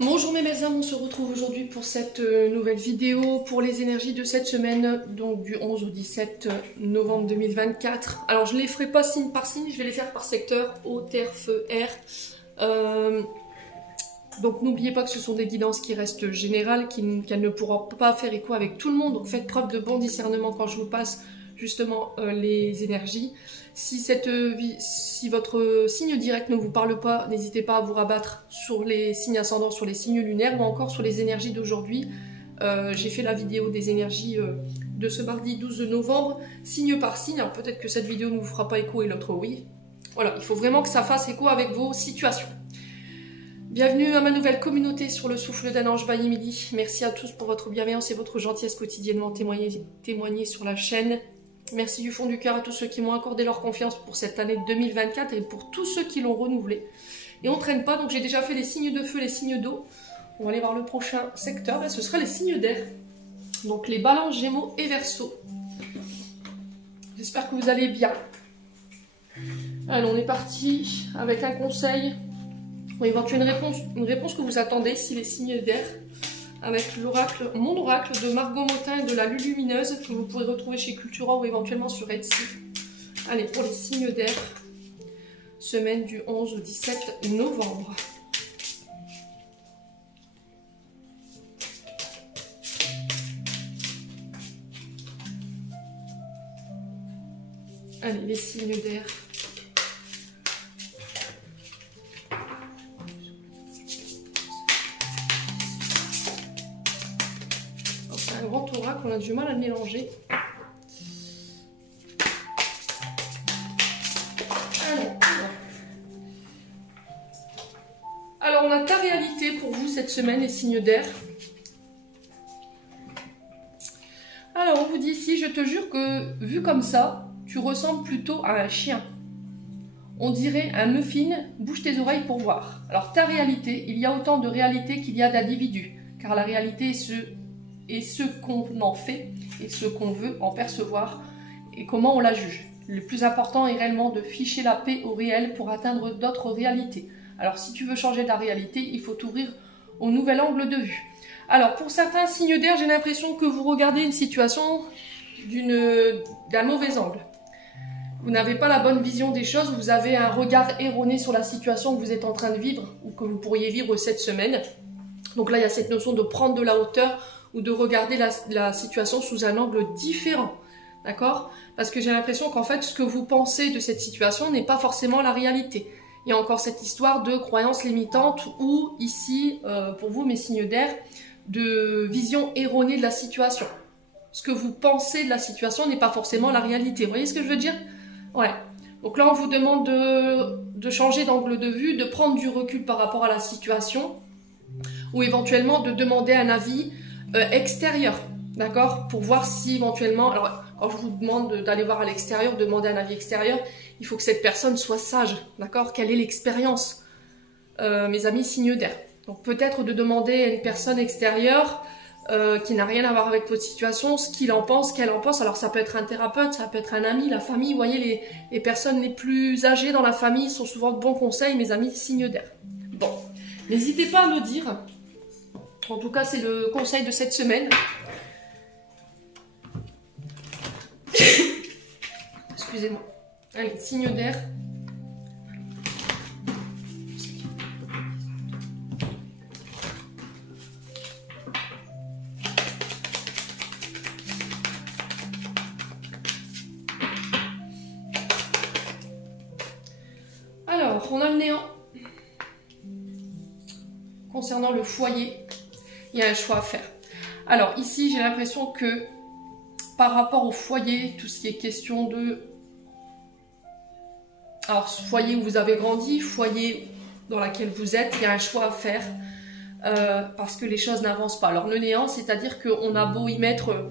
Bonjour mes belles âmes, on se retrouve aujourd'hui pour cette nouvelle vidéo pour les énergies de cette semaine, donc du 11 au 17 novembre 2024. Alors je ne les ferai pas signe par signe, je vais les faire par secteur, eau, terre, feu, air. Donc n'oubliez pas que ce sont des guidances qui restent générales, qu'elles ne pourront pas faire écho avec tout le monde, donc faites preuve de bon discernement quand je vous passe justement les énergies. Si votre signe direct ne vous parle pas, n'hésitez pas à vous rabattre sur les signes ascendants, sur les signes lunaires ou encore sur les énergies d'aujourd'hui. J'ai fait la vidéo des énergies de ce mardi 12 novembre, signe par signe. Alors peut-être que cette vidéo ne vous fera pas écho et l'autre oui. Voilà, il faut vraiment que ça fasse écho avec vos situations. Bienvenue à ma nouvelle communauté sur le souffle d'un ange by Emily. Merci à tous pour votre bienveillance et votre gentillesse quotidiennement témoignée sur la chaîne. Merci du fond du cœur à tous ceux qui m'ont accordé leur confiance pour cette année 2024 et pour tous ceux qui l'ont renouvelée. Et on ne traîne pas, donc j'ai déjà fait les signes de feu, les signes d'eau. On va aller voir le prochain secteur, et ce sera les signes d'air. Donc les balances, gémeaux et verseaux. J'espère que vous allez bien. Allez, on est parti avec un conseil. Ou éventuellement une réponse que vous attendez si les signes d'air. Avec l'oracle, mon oracle de Margot Motin et de la Lulumineuse que vous pourrez retrouver chez Cultura ou éventuellement sur Etsy. Allez, pour les signes d'air, semaine du 11 au 17 novembre. Allez, les signes d'air. Un grand oracle, on a du mal à le mélanger. Alors, on a ta réalité pour vous cette semaine, les signes d'air. Alors, on vous dit ici, je te jure que, vu comme ça, tu ressembles plutôt à un chien. On dirait un muffin, bouge tes oreilles pour voir. Alors, ta réalité, il y a autant de réalité qu'il y a d'individus, car la réalité est ce qu'on en fait et ce qu'on veut en percevoir et comment on la juge. Le plus important est réellement de ficher la paix au réel pour atteindre d'autres réalités. Alors si tu veux changer ta réalité, il faut t'ouvrir au nouvel angle de vue. Alors pour certains signes d'air, j'ai l'impression que vous regardez une situation d'un mauvais angle. Vous n'avez pas la bonne vision des choses, vous avez un regard erroné sur la situation que vous êtes en train de vivre ou que vous pourriez vivre cette semaine. Donc là, il y a cette notion de prendre de la hauteur ou de regarder la situation sous un angle différent, d'accord? Parce que j'ai l'impression qu'en fait, ce que vous pensez de cette situation n'est pas forcément la réalité. Il y a encore cette histoire de croyances limitantes ou ici, pour vous, mes signes d'air, de vision erronée de la situation. Ce que vous pensez de la situation n'est pas forcément la réalité. Vous voyez ce que je veux dire? Ouais. Donc là, on vous demande de changer d'angle de vue, de prendre du recul par rapport à la situation ou éventuellement de demander un avis extérieur, d'accord, pour voir si éventuellement, alors quand je vous demande d'aller voir à l'extérieur, demander un avis extérieur, il faut que cette personne soit sage, d'accord, quelle est l'expérience, mes amis signes d'air. Donc peut-être de demander à une personne extérieure qui n'a rien à voir avec votre situation, ce qu'il en pense, qu'elle en pense. Alors ça peut être un thérapeute, ça peut être un ami, la famille, vous voyez, les personnes les plus âgées dans la famille sont souvent de bons conseils, mes amis signes d'air. Bon, n'hésitez pas à me dire. En tout cas, c'est le conseil de cette semaine. Excusez-moi. Allez, signe d'air. Alors, on a le néant. Concernant le foyer, il y a un choix à faire. Alors ici, j'ai l'impression que par rapport au foyer, tout ce qui est question de... Alors, foyer où vous avez grandi, foyer dans lequel vous êtes, il y a un choix à faire parce que les choses n'avancent pas. Alors le néant, c'est-à-dire qu'on a beau y mettre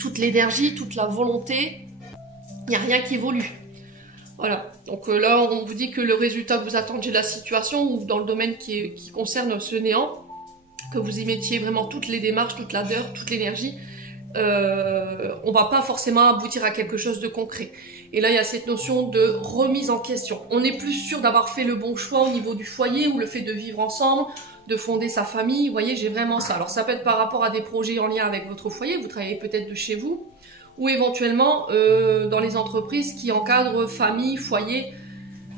toute l'énergie, toute la volonté, il n'y a rien qui évolue. Voilà, donc là, on vous dit que le résultat que vous attendiez de la situation ou dans le domaine qui concerne ce néant, que vous y mettiez vraiment toutes les démarches, toute l'ardeur, toute l'énergie, on va pas forcément aboutir à quelque chose de concret. Et là, il y a cette notion de remise en question. On est plus sûr d'avoir fait le bon choix au niveau du foyer ou le fait de vivre ensemble, de fonder sa famille. Vous voyez, j'ai vraiment ça. Alors ça peut être par rapport à des projets en lien avec votre foyer, vous travaillez peut-être de chez vous, ou éventuellement dans les entreprises qui encadrent famille, foyer.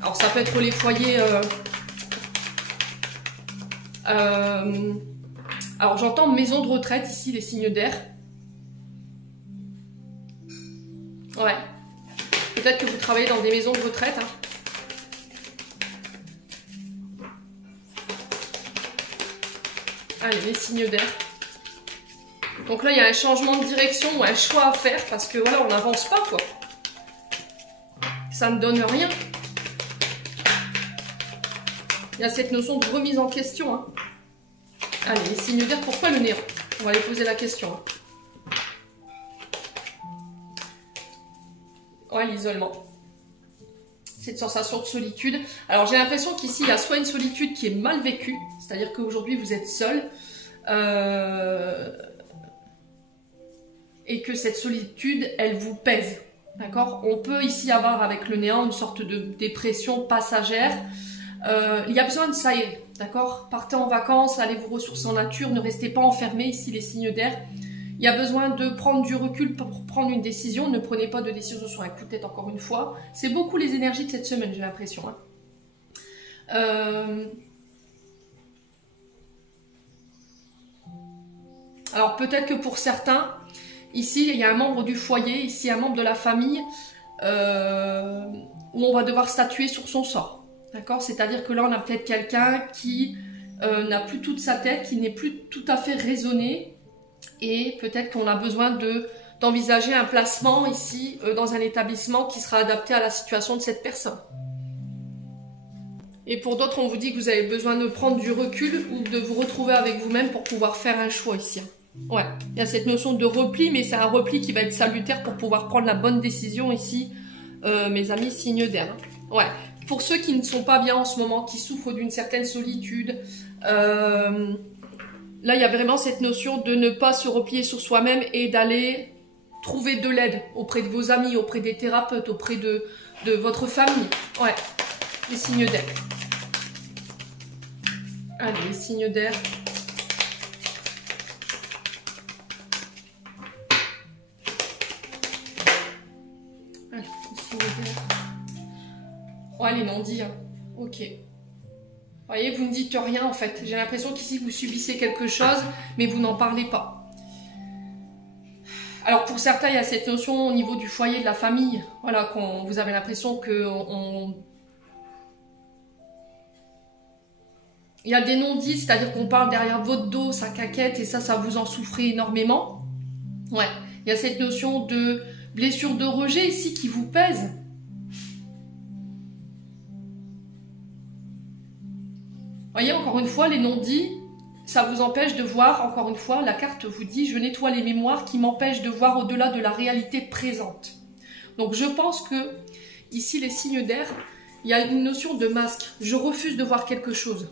Alors ça peut être les foyers... alors j'entends maison de retraite ici, les signes d'air. Ouais. Peut-être que vous travaillez dans des maisons de retraite. Hein. Allez, les signes d'air. Donc là, il y a un changement de direction ou un choix à faire parce que voilà, on n'avance pas, quoi. Ça ne donne rien. Il y a cette notion de remise en question. Hein. Allez, les signes d'air, pourquoi le néant? On va aller poser la question. Hein. Ouais, l'isolement. Cette sensation de solitude. Alors, j'ai l'impression qu'ici, il y a soit une solitude qui est mal vécue, c'est-à-dire qu'aujourd'hui, vous êtes seul, et que cette solitude, elle vous pèse. D'accord? On peut ici avoir avec le néant une sorte de dépression passagère. Il y a besoin de s'aérer, d'accord? Partez en vacances, allez vous ressourcer en nature, ne restez pas enfermés, ici les signes d'air. Il y a besoin de prendre du recul pour prendre une décision, ne prenez pas de décision sur un coup de tête encore une fois. C'est beaucoup les énergies de cette semaine, j'ai l'impression. Hein. Alors peut-être que pour certains, ici il y a un membre du foyer, ici un membre de la famille, où on va devoir statuer sur son sort. D'accord? C'est-à-dire que là, on a peut-être quelqu'un qui n'a plus toute sa tête, qui n'est plus tout à fait raisonné. Et peut-être qu'on a besoin d'envisager un placement ici dans un établissement qui sera adapté à la situation de cette personne. Et pour d'autres, on vous dit que vous avez besoin de prendre du recul ou de vous retrouver avec vous-même pour pouvoir faire un choix ici. Ouais, il y a cette notion de repli, mais c'est un repli qui va être salutaire pour pouvoir prendre la bonne décision ici, mes amis signes d'air. Ouais. Pour ceux qui ne sont pas bien en ce moment, qui souffrent d'une certaine solitude, là, il y a vraiment cette notion de ne pas se replier sur soi-même et d'aller trouver de l'aide auprès de vos amis, auprès des thérapeutes, auprès de votre famille. Ouais, les signes d'air. Allez, les signes d'air. Allez, les signes d'air. Ouais, les non-dits, hein. Ok. Vous voyez, vous ne dites rien en fait. J'ai l'impression qu'ici vous subissez quelque chose, mais vous n'en parlez pas. Alors pour certains, il y a cette notion au niveau du foyer, de la famille. Voilà, quand vous avez l'impression que il y a des non-dits, c'est-à-dire qu'on parle derrière votre dos, ça caquette, et ça vous en souffrez énormément. Ouais, il y a cette notion de blessure de rejet ici qui vous pèse. Voyez, encore une fois, les non-dits, ça vous empêche de voir, encore une fois, la carte vous dit « Je nettoie les mémoires qui m'empêchent de voir au-delà de la réalité présente ». Donc je pense que, ici, les signes d'air, il y a une notion de masque. Je refuse de voir quelque chose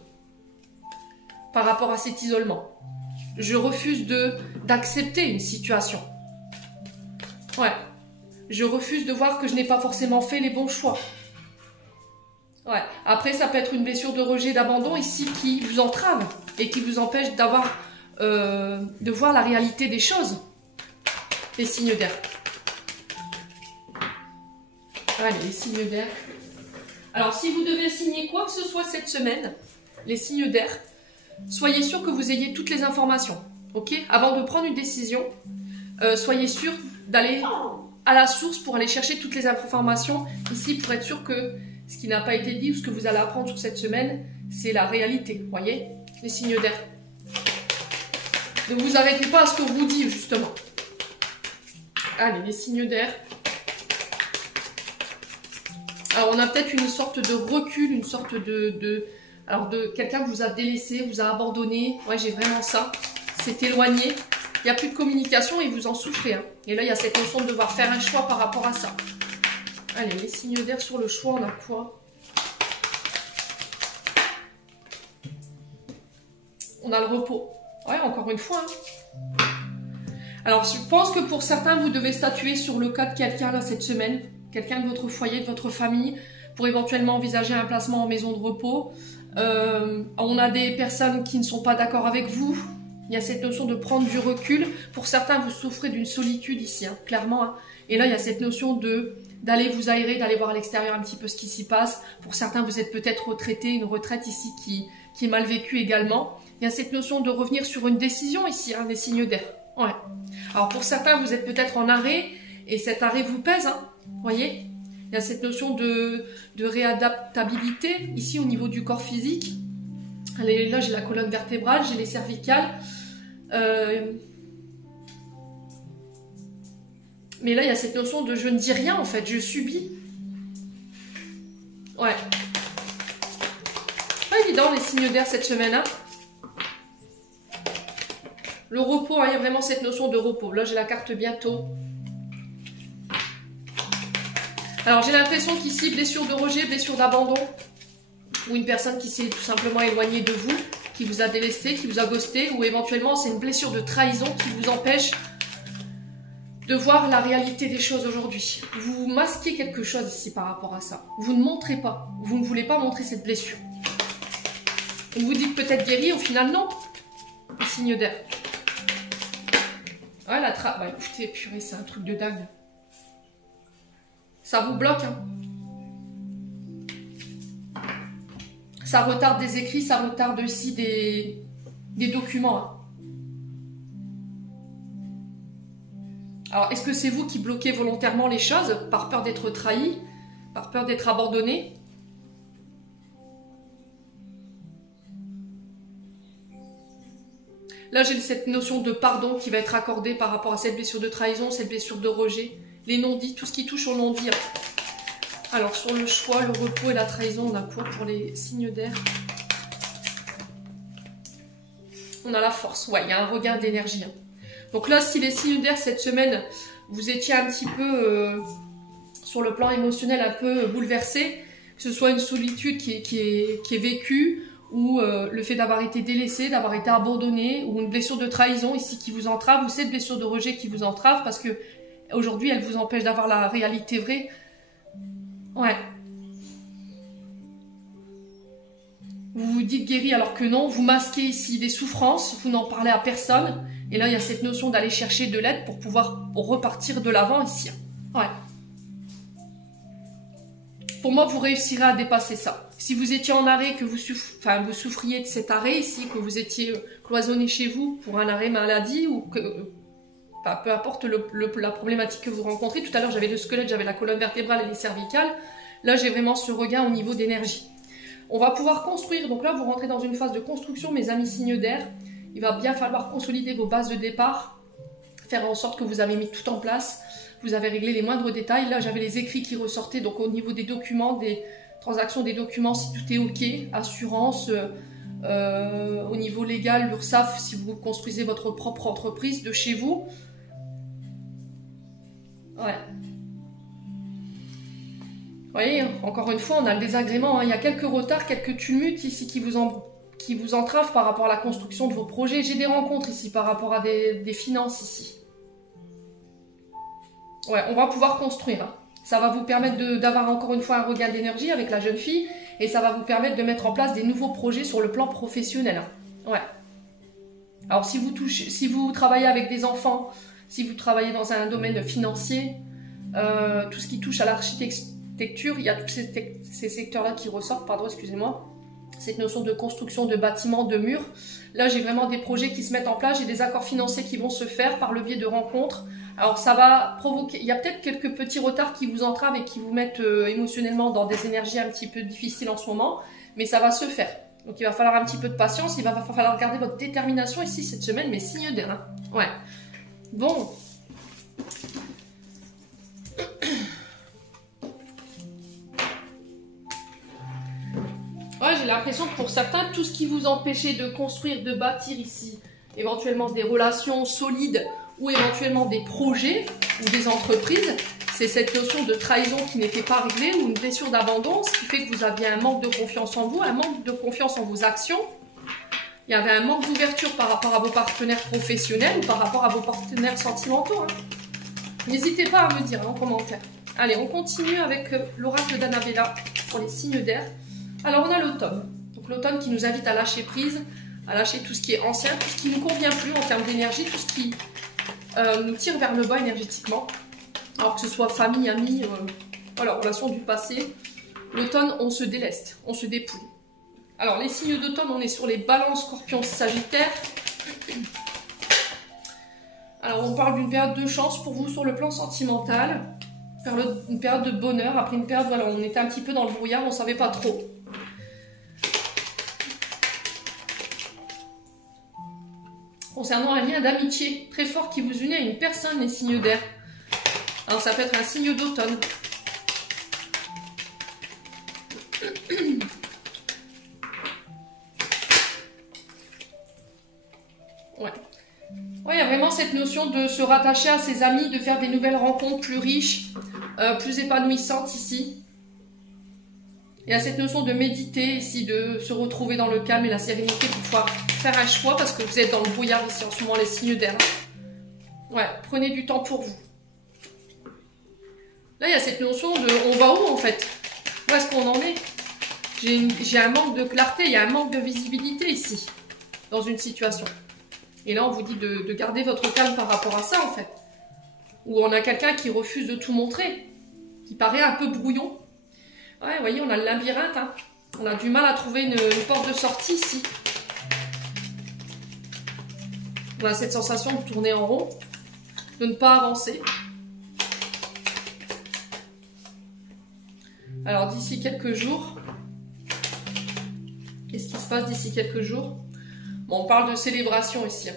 par rapport à cet isolement. Je refuse d'accepter une situation. Ouais. Je refuse de voir que je n'ai pas forcément fait les bons choix. Ouais. Après, ça peut être une blessure de rejet, d'abandon ici qui vous entrave et qui vous empêche de voir la réalité des choses. Les signes d'air. Allez, les signes d'air. Alors, si vous devez signer quoi que ce soit cette semaine, les signes d'air, soyez sûr que vous ayez toutes les informations. Ok? Avant de prendre une décision, soyez sûr d'aller à la source pour aller chercher toutes les informations ici pour être sûr que ce qui n'a pas été dit ou ce que vous allez apprendre sur cette semaine, c'est la réalité. Vous voyez? Les signes d'air. Ne vous arrêtez pas à ce que vous dit, justement. Allez, les signes d'air. Alors, on a peut-être une sorte de recul, une sorte alors, de quelqu'un vous a délaissé, vous a abandonné. Ouais, j'ai vraiment ça. C'est éloigné. Il n'y a plus de communication et vous en souffrez. Hein. Et là, il y a cette notion de devoir faire un choix par rapport à ça. Allez, les signes d'air sur le choix, on a quoi? On a le repos. Ouais, encore une fois. Hein. Alors, je pense que pour certains, vous devez statuer sur le cas de quelqu'un là cette semaine. Quelqu'un de votre foyer, de votre famille, pour éventuellement envisager un placement en maison de repos. On a des personnes qui ne sont pas d'accord avec vous. Il y a cette notion de prendre du recul. Pour certains, vous souffrez d'une solitude ici, hein, clairement. Hein. Et là, il y a cette notion d'aller vous aérer, d'aller voir à l'extérieur un petit peu ce qui s'y passe. Pour certains, vous êtes peut-être retraité, une retraite ici qui est mal vécue également. Il y a cette notion de revenir sur une décision ici, hein, les signes d'air. Ouais. Alors pour certains, vous êtes peut-être en arrêt et cet arrêt vous pèse, hein, voyez. Il y a cette notion de réadaptabilité ici au niveau du corps physique. Allez, là, j'ai la colonne vertébrale, j'ai les cervicales. Mais là, il y a cette notion de je ne dis rien, en fait, je subis. Ouais. Pas évident, les signes d'air cette semaine. Hein. Le repos, hein, il y a vraiment cette notion de repos. Là, j'ai la carte bientôt. Alors, j'ai l'impression qu'ici, blessure de rejet, blessure d'abandon. Ou une personne qui s'est tout simplement éloignée de vous, qui vous a délesté, qui vous a ghosté, ou éventuellement c'est une blessure de trahison qui vous empêche de voir la réalité des choses aujourd'hui. Vous masquez quelque chose ici par rapport à ça. Vous ne montrez pas, vous ne voulez pas montrer cette blessure. Vous vous dites peut-être guéri, au final non. Un signe d'air. Ouais, bah, écoutez, purée, c'est un truc de dingue. Ça vous bloque, hein. Ça retarde des écrits, ça retarde aussi des documents. Hein. Alors, est-ce que c'est vous qui bloquez volontairement les choses par peur d'être trahi, par peur d'être abandonné? Là, j'ai cette notion de pardon qui va être accordée par rapport à cette blessure de trahison, cette blessure de rejet, les non-dits, tout ce qui touche au non-dit. Alors, sur le choix, le repos et la trahison, on a quoi pour les signes d'air? On a la force, ouais, il y a un regain d'énergie. Hein. Donc là, si les signes d'air, cette semaine, vous étiez un petit peu, sur le plan émotionnel, un peu bouleversé, que ce soit une solitude qui est vécue, ou le fait d'avoir été délaissé, d'avoir été abandonné, ou une blessure de trahison ici qui vous entrave, ou cette blessure de rejet qui vous entrave, parce que aujourd'hui, elle vous empêche d'avoir la réalité vraie. Ouais. Vous vous dites guéri alors que non, vous masquez ici des souffrances, vous n'en parlez à personne. Et là, il y a cette notion d'aller chercher de l'aide pour pouvoir repartir de l'avant ici. Ouais. Pour moi, vous réussirez à dépasser ça. Si vous étiez en arrêt, que vous souffriez de cet arrêt ici, que vous étiez cloisonné chez vous pour un arrêt maladie, ou que... peu importe la problématique que vous rencontrez. Tout à l'heure, j'avais le squelette, j'avais la colonne vertébrale et les cervicales. Là, j'ai vraiment ce regain au niveau d'énergie. On va pouvoir construire. Donc là, vous rentrez dans une phase de construction, mes amis signes d'air. Il va bien falloir consolider vos bases de départ, faire en sorte que vous avez mis tout en place. Vous avez réglé les moindres détails. Là, j'avais les écrits qui ressortaient. Donc au niveau des documents, des transactions, des documents, si tout est OK, assurance, au niveau légal, l'URSSAF, si vous construisez votre propre entreprise de chez vous. Ouais. Vous voyez, encore une fois, on a le désagrément. Hein. Il y a quelques retards, quelques tumultes ici qui vous entravent par rapport à la construction de vos projets. J'ai des rencontres ici par rapport à des finances ici. Ouais, on va pouvoir construire. Hein. Ça va vous permettre d'avoir encore une fois un regain d'énergie avec la jeune fille. Et ça va vous permettre de mettre en place des nouveaux projets sur le plan professionnel. Hein. Ouais. Alors, si vous travaillez avec des enfants... Si vous travaillez dans un domaine financier, tout ce qui touche à l'architecture, il y a tous ces secteurs-là qui ressortent, pardon, excusez-moi. Cette notion de construction de bâtiments, de murs. Là, j'ai vraiment des projets qui se mettent en place, j'ai des accords financiers qui vont se faire par le biais de rencontres. Alors, ça va provoquer, il y a peut-être quelques petits retards qui vous entravent et qui vous mettent émotionnellement dans des énergies un petit peu difficiles en ce moment, mais ça va se faire. Donc, il va falloir un petit peu de patience, il va falloir garder votre détermination ici cette semaine, mes signes d'air. Hein. Ouais. Bon. Ouais, j'ai l'impression que pour certains, tout ce qui vous empêchait de construire, de bâtir ici, éventuellement des relations solides ou éventuellement des projets ou des entreprises, c'est cette notion de trahison qui n'était pas réglée ou une blessure d'abandon, ce qui fait que vous aviez un manque de confiance en vous, un manque de confiance en vos actions. Il y avait un manque d'ouverture par rapport à vos partenaires professionnels ou par rapport à vos partenaires sentimentaux. Hein. N'hésitez pas à me dire en commentaire. Allez, on continue avec l'oracle d'Annabella pour les signes d'air. Alors, on a l'automne. Donc Donc l'automne qui nous invite à lâcher prise, à lâcher tout ce qui est ancien, tout ce qui ne nous convient plus en termes d'énergie, tout ce qui nous tire vers le bas énergétiquement. Alors que ce soit famille, amis, voilà, relations du passé. L'automne, on se déleste, on se dépouille. Alors les signes d'automne, on est sur les balances, scorpions, sagittaires. Alors on parle d'une période de chance pour vous sur le plan sentimental. Une période de bonheur, après une période, voilà, on était un petit peu dans le brouillard, on ne savait pas trop. Concernant un lien d'amitié très fort qui vous unit à une personne, les signes d'air. Alors ça peut être un signe d'automne. Ouais. Ouais, il y a vraiment cette notion de se rattacher à ses amis, de faire des nouvelles rencontres plus riches, plus épanouissantes ici. Il y a cette notion de méditer ici, de se retrouver dans le calme et la sérénité pour pouvoir faire un choix parce que vous êtes dans le brouillard ici en ce moment, les signes d'air. Ouais, prenez du temps pour vous. Là, il y a cette notion de on va où en fait? Où est-ce qu'on en est? J'ai un manque de clarté, il y a un manque de visibilité ici, dans une situation. Et là, on vous dit de garder votre calme par rapport à ça en fait. Ou on a quelqu'un qui refuse de tout montrer, qui paraît un peu brouillon. Ouais, vous voyez, on a le labyrinthe. Hein. On a du mal à trouver une porte de sortie ici. On a cette sensation de tourner en rond, de ne pas avancer. Alors, d'ici quelques jours, qu'est-ce qui se passe d'ici quelques jours? Bon, on parle de célébration ici.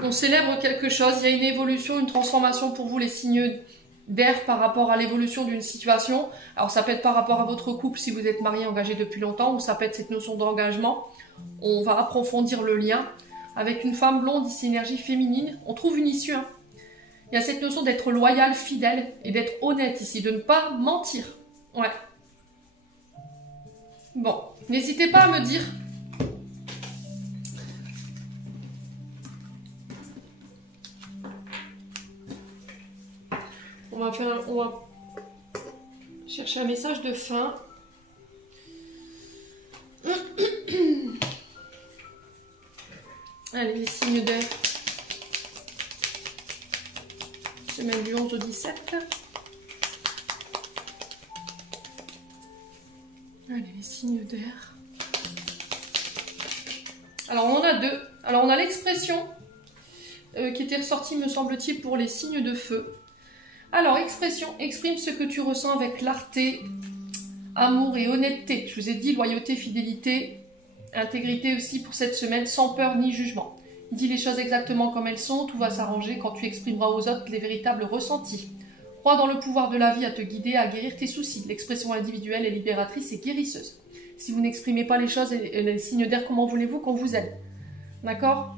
On célèbre quelque chose, il y a une évolution, une transformation pour vous, les signes d'air par rapport à l'évolution d'une situation. Alors ça peut être par rapport à votre couple si vous êtes marié, engagé depuis longtemps, ou ça peut être cette notion d'engagement. On va approfondir le lien. Avec une femme blonde, ici énergie féminine, on trouve une issue. Hein. Il y a cette notion d'être loyal, fidèle et d'être honnête ici, de ne pas mentir. Ouais. Bon, n'hésitez pas à me dire. On va chercher un message de fin. Allez, les signes d'air. Semaine du 11 au 17. Allez, les signes d'air. Alors, on en a deux. Alors, on a l'expression qui était ressortie, me semble-t-il, pour les signes de feu. Alors, expression, exprime ce que tu ressens avec clarté, amour et honnêteté. Je vous ai dit loyauté, fidélité, intégrité aussi pour cette semaine, sans peur ni jugement. Dis les choses exactement comme elles sont, tout va s'arranger quand tu exprimeras aux autres les véritables ressentis. Crois dans le pouvoir de la vie à te guider, à guérir tes soucis. L'expression individuelle est libératrice et guérisseuse. Si vous n'exprimez pas les choses et les signes d'air, comment voulez-vous qu'on vous aide? D'accord?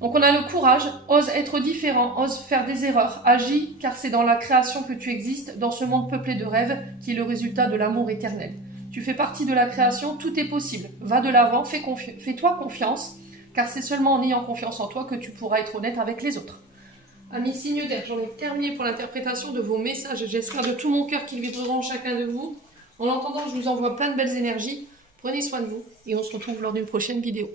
Donc on a le courage, ose être différent, ose faire des erreurs, agis car c'est dans la création que tu existes, dans ce monde peuplé de rêves qui est le résultat de l'amour éternel. Tu fais partie de la création, tout est possible. Va de l'avant, fais-toi confiance, car c'est seulement en ayant confiance en toi que tu pourras être honnête avec les autres. Amis signes d'air, j'en ai terminé pour l'interprétation de vos messages. J'espère de tout mon cœur qu'ils vibreront chacun de vous. En l'entendant, je vous envoie plein de belles énergies. Prenez soin de vous et on se retrouve lors d'une prochaine vidéo.